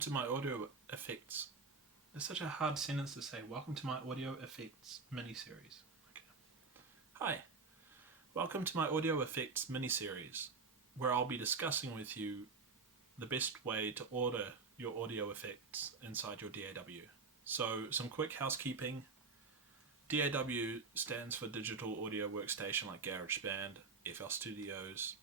welcome to my audio effects. It's such a hard sentence to say. Welcome to my audio effects mini-series. Okay. Hi, welcome to my audio effects mini-series, where I'll be discussing with you the best way to order your audio effects inside your DAW. So, some quick housekeeping. DAW stands for Digital Audio Workstation, like GarageBand, FL Studios,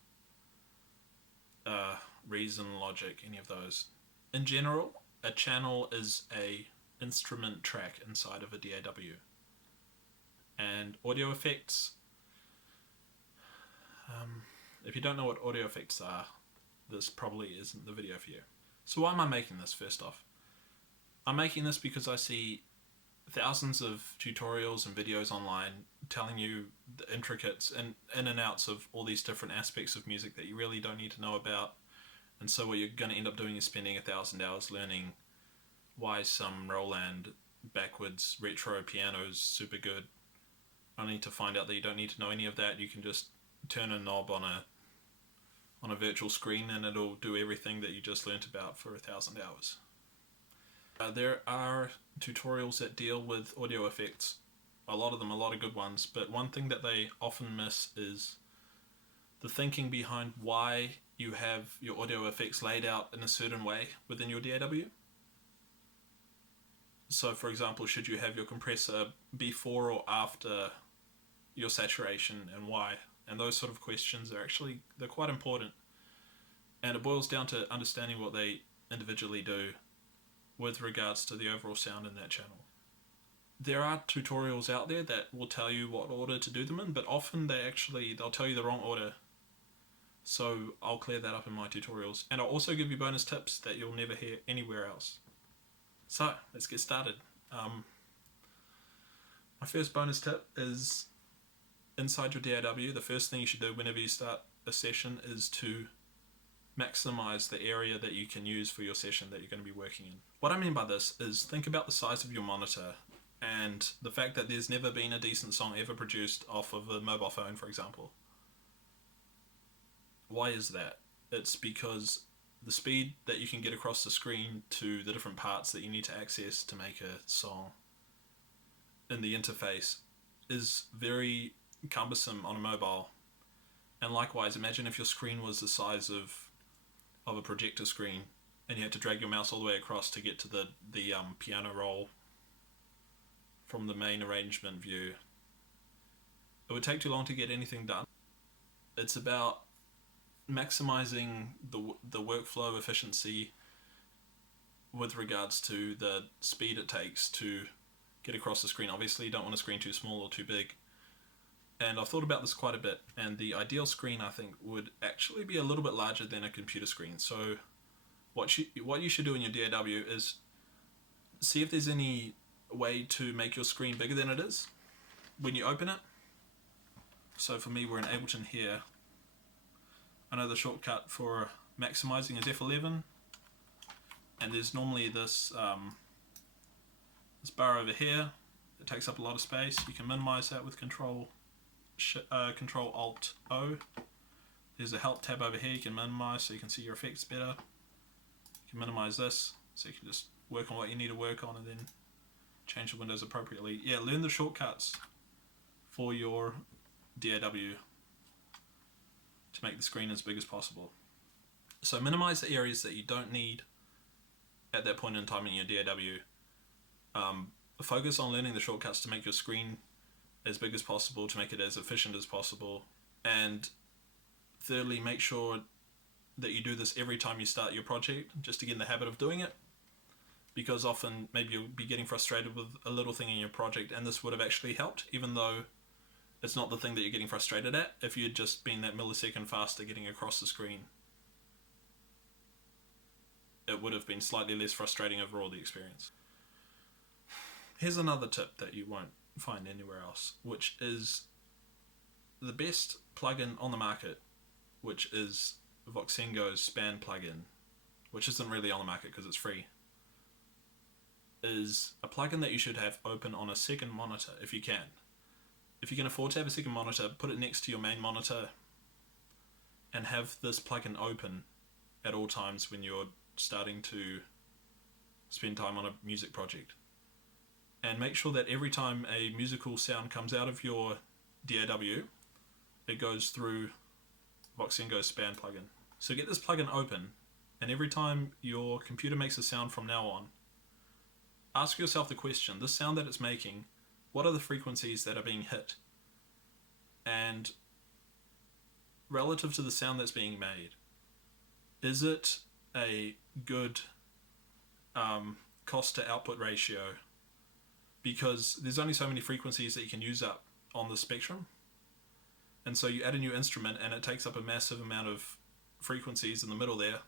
Reason, Logic, any of those. In general, a channel is a instrument track inside of a DAW. And audio effects, if you don't know what audio effects are, this probably isn't the video for you. So why am I making this, first off? I'm making this because I see thousands of tutorials and videos online telling you the intricates and in and outs of all these different aspects of music that you really don't need to know about. And so what you're going to end up doing is spending 1,000 hours learning why some Roland backwards retro piano is super good, only to find out that you don't need to know any of that. You can just turn a knob on a virtual screen and it'll do everything that you just learnt about for 1,000 hours. There are tutorials that deal with audio effects, a lot of them, a lot of good ones, but one thing that they often miss is the thinking behind why you have your audio effects laid out in a certain way within your DAW. So for example, should you have your compressor before or after your saturation, and why? And those sort of questions they're quite important. And it boils down to understanding what they individually do with regards to the overall sound in that channel. There are tutorials out there that will tell you what order to do them in, but often they'll tell you the wrong order. So I'll clear that up in my tutorials. And I'll also give you bonus tips that you'll never hear anywhere else. So, let's get started. My first bonus tip is, inside your DAW, the first thing you should do whenever you start a session is to maximize the area that you can use for your session that you're going to be working in. What I mean by this is, think about the size of your monitor and the fact that there's never been a decent song ever produced off of a mobile phone, for example. Why is that? It's because the speed that you can get across the screen to the different parts that you need to access to make a song in the interface is very cumbersome on a mobile. And likewise, imagine if your screen was the size of a projector screen and you had to drag your mouse all the way across to get to the piano roll from the main arrangement view. It would take too long to get anything done. It's about maximizing the workflow efficiency with regards to the speed it takes to get across the screen. Obviously you don't want a screen too small or too big, and I've thought about this quite a bit, and the ideal screen I think would actually be a little bit larger than a computer screen. So what you should do in your DAW is see if there's any way to make your screen bigger than it is when you open it. So for me, we're in Ableton here. I know the shortcut for maximizing is F11, and there's normally this bar over here that takes up a lot of space. You can minimize that with Control Alt O. There's a help tab over here you can minimize so you can see your effects better. You can minimize this so you can just work on what you need to work on and then change the windows appropriately. Yeah, learn the shortcuts for your DAW to make the screen as big as possible. So minimize the areas that you don't need at that point in time in your DAW. Focus on learning the shortcuts to make your screen as big as possible, to make it as efficient as possible. And thirdly, make sure that you do this every time you start your project, just to get in the habit of doing it. Because often maybe you'll be getting frustrated with a little thing in your project, and this would have actually helped, even though it's not the thing that you're getting frustrated at. If you'd just been that millisecond faster getting across the screen, it would have been slightly less frustrating overall, the experience. Here's another tip that you won't find anywhere else, which is the best plugin on the market, which is Voxengo's Span plugin, which isn't really on the market because it's free, is a plugin that you should have open on a second monitor if you can. If you can afford to have a second monitor, put it next to your main monitor and have this plugin open at all times when you're starting to spend time on a music project. And make sure that every time a musical sound comes out of your DAW, it goes through Voxengo's Span plugin. So get this plugin open, and every time your computer makes a sound from now on, ask yourself the question, this sound that it's making, what are the frequencies that are being hit? And relative to the sound that's being made, is it a good cost to output ratio? Because there's only so many frequencies that you can use up on the spectrum. And so you add a new instrument and it takes up a massive amount of frequencies in the middle there.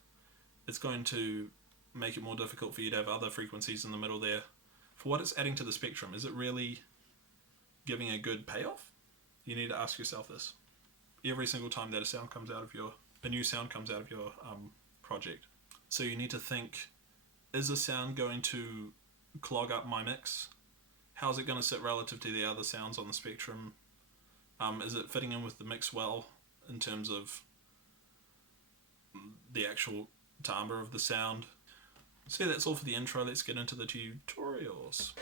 It's going to make it more difficult for you to have other frequencies in the middle there. For what it's adding to the spectrum, is it really giving a good payoff? You need to ask yourself this every single time that a new sound comes out of your project. So you need to think, is a sound going to clog up my mix? How's it going to sit relative to the other sounds on the spectrum? Is it fitting in with the mix well in terms of the actual timbre of the sound? So yeah, that's all for the intro. Let's get into the tutorials.